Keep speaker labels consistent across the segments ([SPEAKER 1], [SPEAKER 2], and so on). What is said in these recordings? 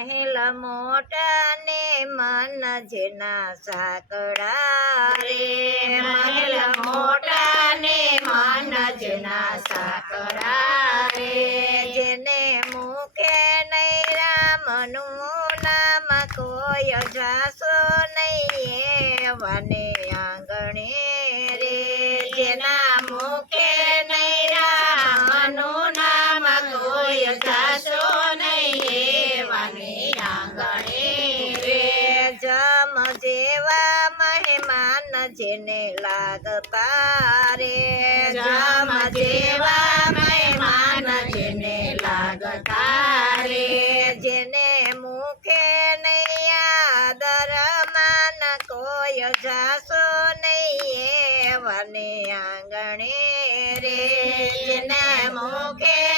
[SPEAKER 1] મહેલ મોટા ને મન જેના સાકડા રે. મહેલ મોટા ને મન જેના સાકડા રે. જેને મુખે નહીં રામનું નામ, કોઈ જાસો નહીં વને આંગણે રે. જેના મુખે નહીં રામનું નામ, કોઈ જાસો જેને લાગતા રે? જમ જેવા મહેમાન જેને લાગતા રે? જેને મુખે નૈયા આદર માન કોઈ જાસો નહીં વને આંગણે રે? જેને મુખે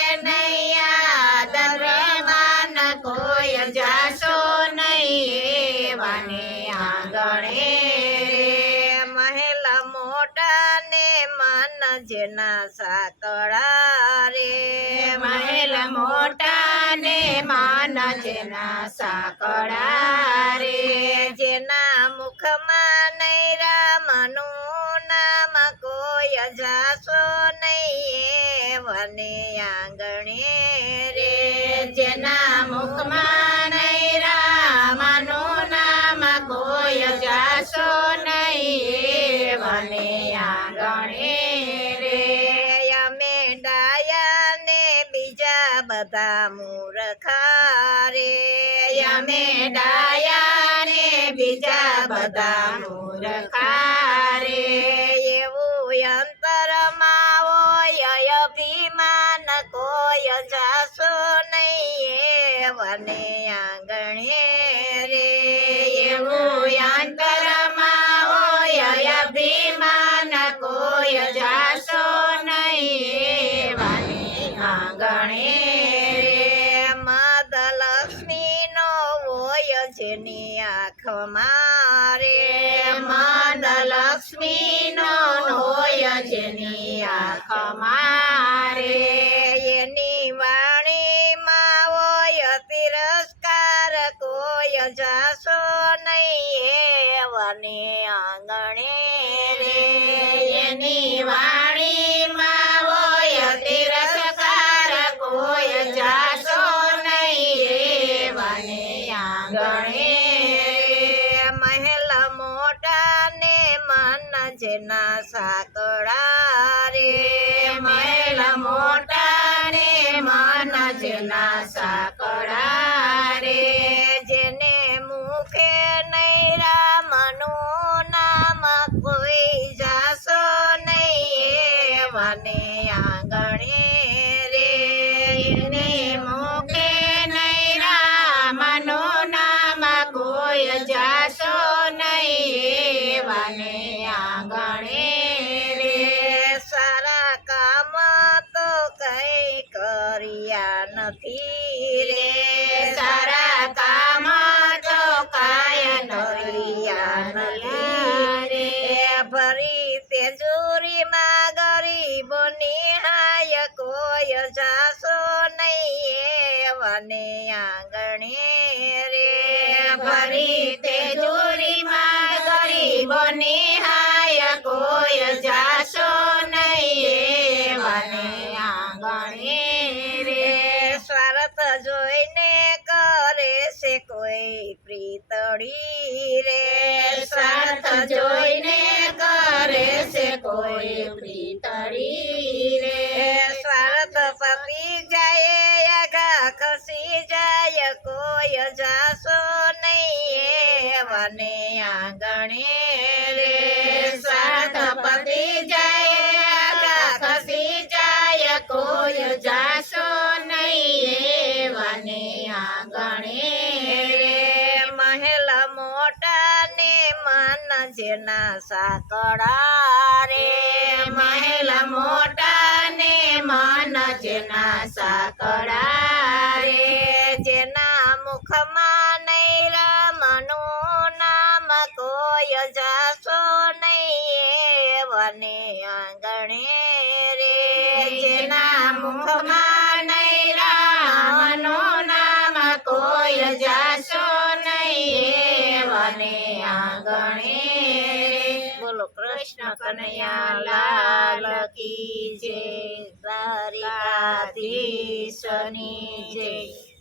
[SPEAKER 1] મોટા ને મન જેના સાતળા રે. મહેલ મોટાને મન માન જેના સાકળા રે. જેના મુખમાં નહીં રામનું નામ કોઈ જાસો નહીં વને આંગણે રે. જેના મુખમાં બધા મૂર્ખા અમે ડાયા ને બીજા બધા મૂરખારે એવું અંતરમાં હોય અભિમાન કોઈ જાસો નહીં વને આંગણે રે એવું અંતરમાં હોય અભિમાન કોઈ જાસો હોય જેની મારે મદ લક્ષ્મી નો હોય જેની આંખમાં રે એની વાણીમાં હોય તિરસ્કાર, કોઈ જાસો નહીં વને આંગણે રે. એની વાણીમાં હોય આંગણે રે મહેલ મોટા ને મન જેના સાકડા રે. મહેલ મોટા ને મન જેના સાકળા નથી રે સારા કામ તો કાય નરિયા નથી રે ભરી તેજુરીમાં ગરીબોની હાય કોઈ જાસો નહીં વને આંગણે રે ભરી તેજુરીમાં ગરીબોની હાય કોઈ જાસો નહીં વને આંગણે પ્રીતળી રે સ્વાર્થ જોઈને કરે છે કોઈ પ્રીતળી રે. સ્વાર્થ પતી જાય આગા ખસી જાય કોઈ જાસો નહીં વને આંગણે રે. સ્વાર્થ પતી જાય આગા ખસી જાય કોઈ જાસો જેના સાકડા રે, મહેલા મોટા ને માન જેના સાકડા રે. જેના મુખમાં નહીં રામનું નામ કોઈ જાસો નહીં વને આંગણે રે. જેના મુખમાં
[SPEAKER 2] બોલો કૃષ્ણ કનૈયા લાલ કી જય દ્વારિકાધીશની જય.